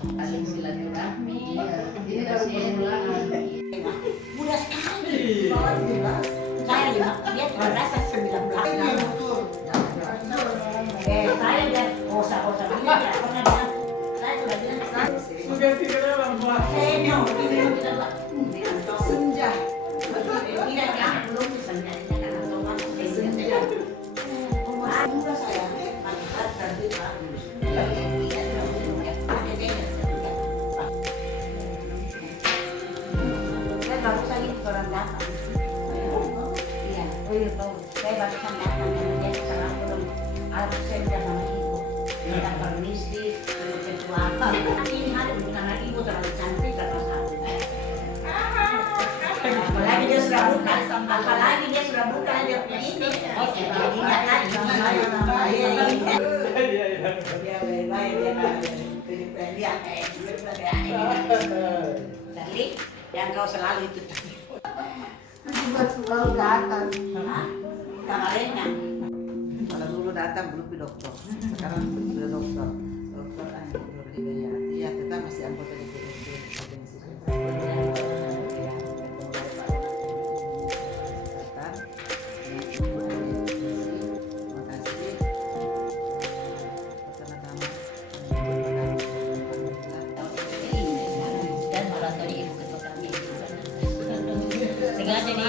saling silaturahmi, ini baru permulaan. Mudah sekali. Saya dia terasa 19 tahun. Saya dan kosa-kosa ini tidak pernah bilang. Saya sudah bilang Sudah tidak dalam Pak. Senyo, tidak senja. Tidak jangan belum senja karena sopan senja. Mudah saya. Mantap tadi Pak. Saya baru saja orang datang. Iya, iya tahu. Saya barusan datang dan dia sekarang belum harus saya bilang sama ibu. Minta permisi, belum ketua. Ini hari bukan hari ibu terlalu cantik karena satu. Apalagi dia sudah buka, apalagi dia sudah buka dia punya ini. Ingat lagi sama saya. Iya. Dia baik dia Jadi yang kau selalu itu tadi. Selalu ke atas. Kamarnya. Kalau dulu datang belum ke dokter, sekarang sudah dokter. Dokter Nur Hidayati, ya kita masih anggota DPRD Provinsi Dan malah tadi ibu ketua kami sengaja di